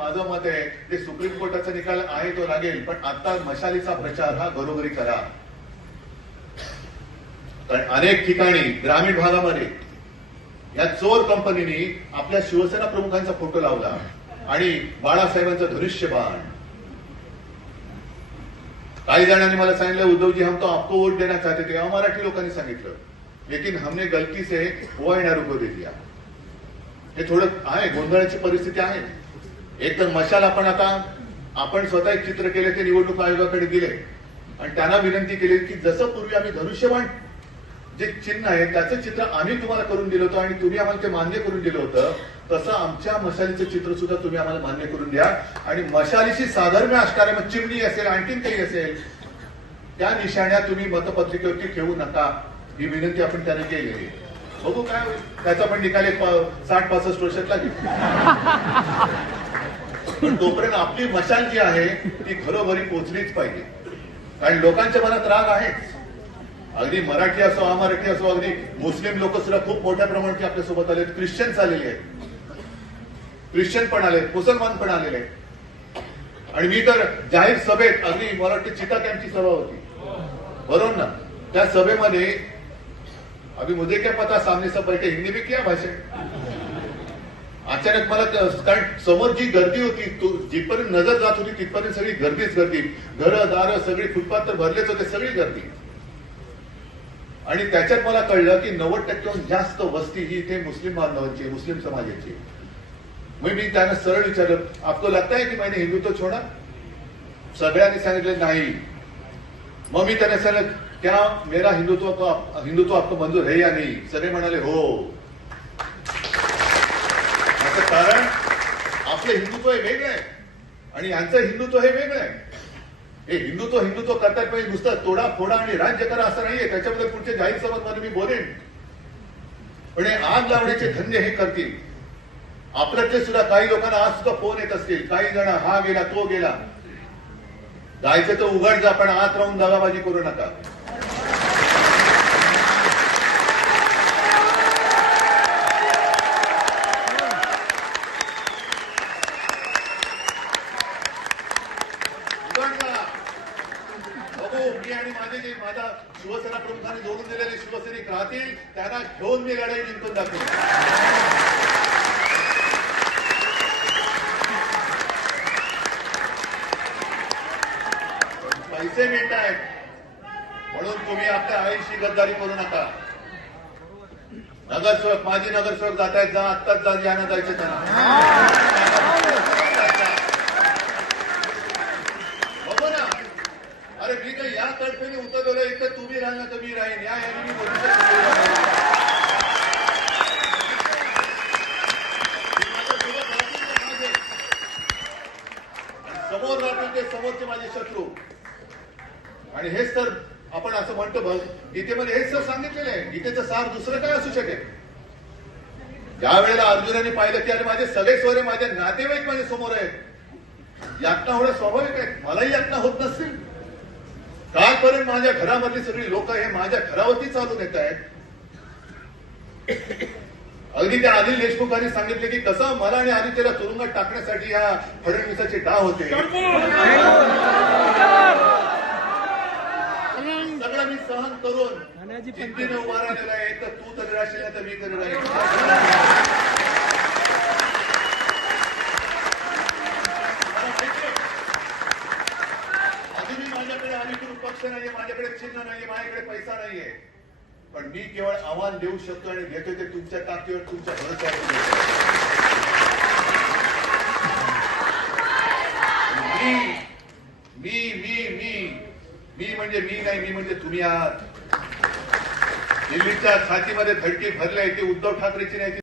माझं मत आहे ते सुप्रीम कोर्टाचा निकाल आहे तो लागेल, पण आता मशालीचा प्रचार हा घरोघरी करा. कारण अनेक ठिकाणी ग्रामीण भागामध्ये या चोर कंपनीने आपल्या शिवसेना प्रमुखांचा फोटो लावला आणि बाळासाहेबांचं धनुष्यबाण. काही जणांनी मला सांगितलं, उद्धवजी हम तो आपको वोट देना चाहते थे. मराठी लोकांनी सांगितलं, लेकिन हमने गलती से ओआयएनआर को दे दिया. हे थोडं आहे, गोंधळाची परिस्थिती आहे. एक तर मशाल आपण स्वतः एक चित्र केले, ते निवडणूक आयोगाकडे दिले आणि त्यांना विनंती केली की जसं पूर्वी आम्ही धनुष्यबाण जे चिन्ह आहे त्याचं चित्र आम्ही तुम्हाला करून दिलं होतं आणि तुम्ही आम्हाला ते मान्य करून दिलं होतं, तसं आमच्या मशालीचं चित्र सुद्धा तुम्ही आम्हाला मान्य करून द्या. आणि मशालीशी साधर्म्य असणारे, मग चिमणी असेल आणखीन काही असेल, त्या निशाण्या तुम्ही मतपत्रिकेवरती ठेवू नका, ही विनंती आपण त्याने केलेली. बघू काय होईल, त्याचा पण निकाल 60-65 वर्षात लागेल. पण तोपर्यंत आपली मशाल जी आहे ती घरोघरी पोहोचलीच पाहिजे. कारण लोकांच्या मनात राग आहेच. अगदी मराठी असो, अमराठी असो, अगदी मुस्लिम लोक सुद्धा खूप मोठ्या प्रमाणात आपल्यासोबत आले, ख्रिश्चन्स आलेले आहेत, ख्रिश्चन पण आले, मुसलमान पण आलेले आहेत. आणि मी तर जाहीर सभेत, अगदी मला वाटतं चिता कॅम्पची सभा होती, बरोबर ना, त्या सभेमध्ये अभी मुझे क्या पता सामने सब बैठे, हिंदी में किया भाषण. अचानक मला, कारण समोर जी गर्दी होती, जिथपर्यंत नजर जात होती तिथपर्यंत सगळी गर्दीच गर्दी, घरं दारं सगळी, फुटपाथ तर भरलेच होते, सगळी गर्दी. आणि त्याच्यात मला कळलं की 90% जास्त वस्ती ही इथे मुस्लिम बांधवांची, मुस्लिम समाजाची. मग मी त्यांना सरळ विचारलं, आपको लगता है की मैंने हिंदुत्व छोड़ा? सगळ्यांनी सांगितलं नाही. मग मी त्यांना सांगितलं, क्या मेरा हिंदुत्व आपको मंजूर है या नहीं? सगळे म्हणाले हो. असं कारण आपलं हिंदुत्व हे वेगळं आहे आणि यांचं हिंदुत्व हे वेगळं आहे. हे हिंदुत्व करतात म्हणजे नुसतं तोडा फोडा आणि राज्य करा असं नाहीये. त्याच्याबद्दल पुढच्या जाहीर सभांमध्ये मी बोलेन. पण हे आग लावण्याचे धंदे हे करतील. आपल्यातले सुद्धा काही लोकांना आज सुद्धा फोन येत असतील, काही जण हा गेला तो गेला. जायचं तर उघड जा, पण आत राहून दगाबाजी करू नका. मी आणि माझा शिवसेना प्रमुखांनी जोडून दिलेले शिवसैनिक राहतील, त्यांना घेऊन मी लढाई जिंकून दाखवेन. पैसे मिळत आहेत म्हणून तुम्ही आपल्या आईशी गद्दारी करू नका. नगरसेवक, माजी नगरसेवक जात आहेत, जा आत्ताच जा, यांना जायचं त्यांना. बघू ना, अरे मी काही या तडफेने उतरवलं, एक तर तुम्ही राहिला तर मी राहीन, या याने मी बोलू. समोर राहतील ते समोरचे माझे शत्रू. आणि हेच तर आपण असं म्हणतो, बघ गीतेमध्ये हेच तर सांगितलेलं आहे. गीतेचं सार दुसरं काय असू शकेल? ज्या वेळेला अर्जुनाने पाहिलं की अरे माझे सगळे स्वरे, माझे नातेवाईक माझ्या समोर आहेत, यातना होणं स्वाभाविक आहे, मलाही यातना होत नसतील. कालपर्यंत माझ्या घरामधली सगळी लोक हे माझ्या घरावरती चालून येत आहेत. अगदी त्या अनिल देशमुखांनी सांगितले की कसं मला आणि आदित्यला तुरुंगात टाकण्यासाठी या फडणवीसाचे डाव होते. सगळं मी सहन करून जिद्दीने उभा राहिलेला आहे. तर तू तरी राहशील तर मी तरी राहील. अजूनही माझ्याकडे अधिकृत पक्ष नाहीये, माझ्याकडे चिन्ह नाहीये, माझ्याकडे पैसा नाहीये, पण मी केवळ आव्हान देऊ शकतो आणि घेतो ते तुमच्या ताकदीवर, तुमच्या भरोश्यावर. मी म्हणजे मी नाही, मी म्हणजे तुम्ही आहात. दिल्लीच्या छातीमध्ये धडकी भरली आहे ती उद्धव ठाकरेची नाही, ती